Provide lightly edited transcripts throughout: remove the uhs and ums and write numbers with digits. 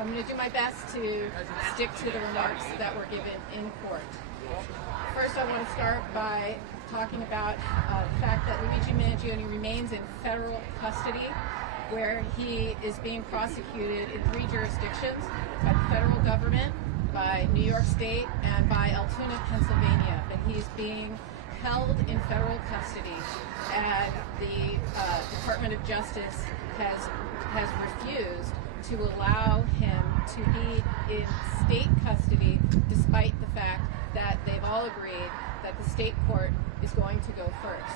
So I'm going to do my best to stick to the remarks that were given in court. First, I want to start by talking about the fact that Luigi Mangione remains in federal custody, where he is being prosecuted in 3 jurisdictions: by the federal government, by New York State, and by Altoona, Pennsylvania. But he's being held in federal custody, and the Department of Justice has refused to allow him to be in state custody, despite the fact that they've all agreed that the state court is going to go first.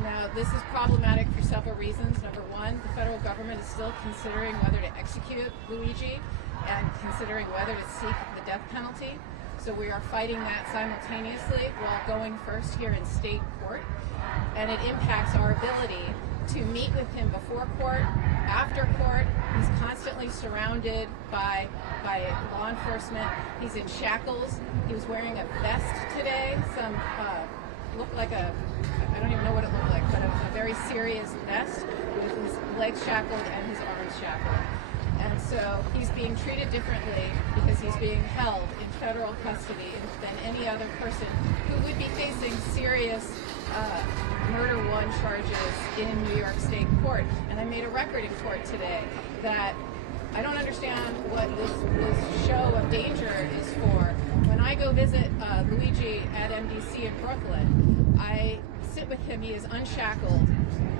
Now, this is problematic for several reasons. Number one, the federal government is still considering whether to execute Luigi and considering whether to seek the death penalty. So we are fighting that simultaneously while going first here in state court. And it impacts our ability to meet with him before court, after court. He's constantly surrounded by law enforcement. He's in shackles. He was wearing a vest today, looked like I don't even know what it looked like, but a very serious vest with his legs shackled and his arms shackled. And so he's being treated differently because he's being held in federal custody than any other person who would be facing serious murder 1 charges in New York State court. And I made a record in court today that I don't understand what this show of danger is for. When I go visit Luigi at MDC in Brooklyn, I sit with him. He is unshackled.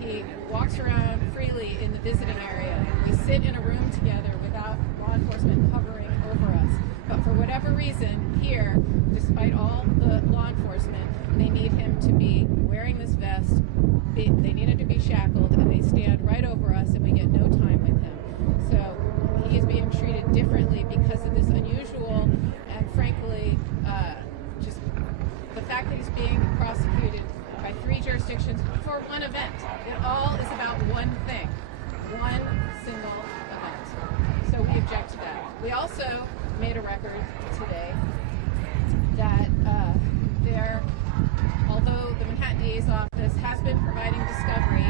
He walks around freely in the visiting area. We sit in a room together without law enforcement hovering over us. But for whatever reason, here, despite all the law enforcement, they need him to be wearing this vest. They need him to be shackled, and they stand right over us, and we get no time with him. So he is being treated differently because of this unusual and, frankly, just the fact that he's being prosecuted by 3 jurisdictions for 1 event. It all is about one thing, one single event. So we object to that. We also made a record today that although the Manhattan DA's office has been providing discovery,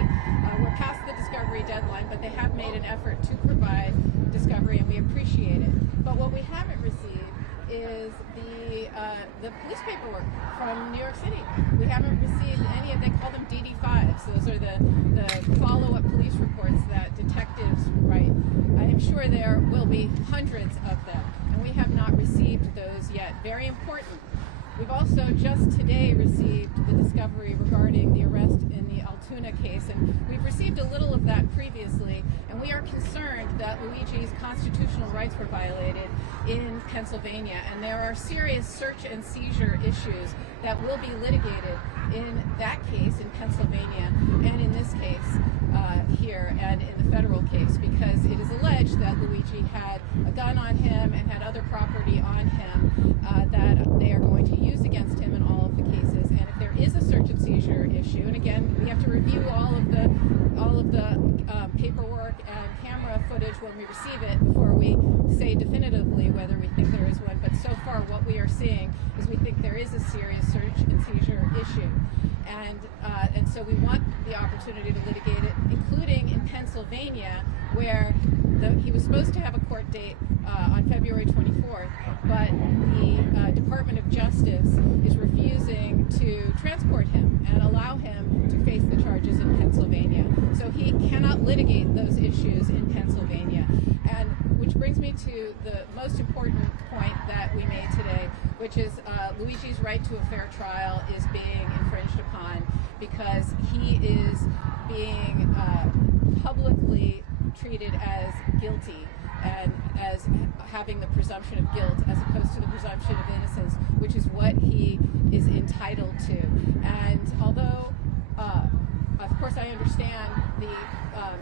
we're past the discovery deadline, but they have made an effort to provide discovery, and we appreciate it. But what we haven't received is the police paperwork from New York City. We haven't received any of, they call them DD5s. Those are the follow-up police reports that detectives write. I am sure there will be hundreds of them, and we have not received those yet. Very important. We've also just today received the discovery regarding the arrest in the Altoona case, and we've received a little of that previously, and we are concerned that Luigi's constitutional rights were violated in Pennsylvania, and there are serious search and seizure issues that will be litigated in that case in Pennsylvania and in this case here and in the federal case, because it is alleged that Luigi had a gun on him and had other property on him that they are going to use against him in all of the cases. And if there is a search and seizure issue, and again, we have to review all of the paperwork and camera footage when we receive it before we say definitively whether we think there is one. But so far, what we are seeing is we think there is a serious search and seizure issue. And so we want the opportunity to litigate it, including in Pennsylvania, where he was supposed to have a court date on February 24th, but the Department of Justice is refusing to transport him and allow him to face the charges in Pennsylvania. So he cannot litigate those issues in Pennsylvania. And which brings me to the most important point that we made today, which is Luigi's right to a fair trial is being infringed upon because he is being publicly treated as guilty and as having the presumption of guilt as opposed to the presumption of innocence, which is what he is entitled to. And although, of course, I understand the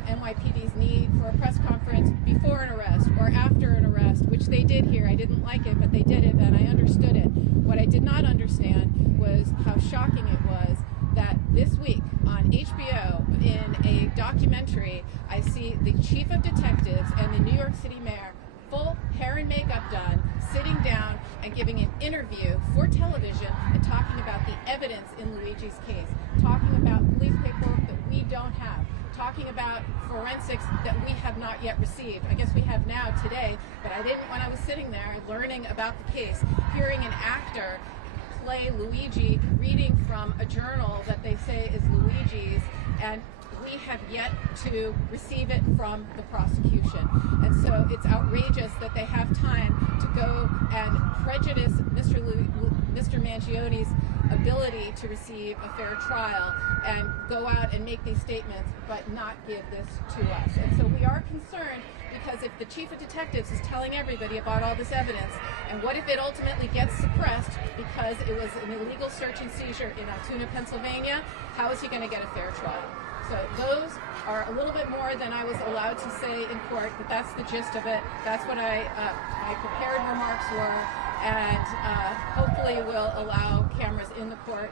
NYPD's need for a press conference before an arrest or after an arrest, which they did here. I didn't like it, but they did it, and I understood it. What I did not understand was how shocking it was that this week on HBO, in a documentary, I see the chief of detectives and the New York City mayor, full hair and makeup done, sitting down and giving an interview for television and talking about the evidence in Luigi's case, talking about police paperwork that we don't have. Talking about forensics that we have not yet received. I guess we have now today, but I didn't when I was sitting there learning about the case, hearing an actor play Luigi reading from a journal that they say is Luigi's, and we have yet to receive it from the prosecution. And so it's outrageous that they have time to go and prejudice Mr. Mangione's ability to receive a fair trial and go out and make these statements, but not give this to us. And so we are concerned, because if the chief of detectives is telling everybody about all this evidence, and what if it ultimately gets suppressed because it was an illegal search and seizure in Altoona, Pennsylvania, how is he going to get a fair trial? So those are a little bit more than I was allowed to say in court, but that's the gist of it. That's what my prepared remarks were, and hopefully will allow cameras in the court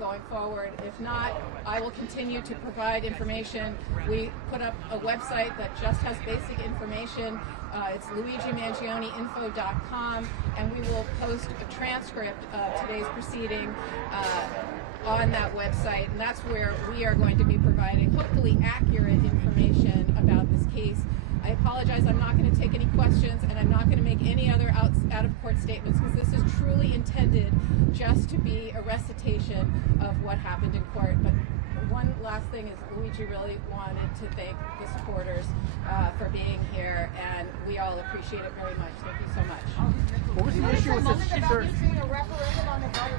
going forward. If not, I will continue to provide information. We put up a website that just has basic information. It's luigimangioneinfo.com, and we will post a transcript of today's proceeding on that website, and that's where we are going to be providing hopefully accurate information about this case. I apologize, I'm not going to take any questions, and I'm not going to make any other out-of-court statements, because this is truly intended just to be a recitation of what happened in court. But one last thing is Luigi really wanted to thank the supporters for being here, and we all appreciate it very much. Thank you so much. What was the issue with this? About a referendum on the gun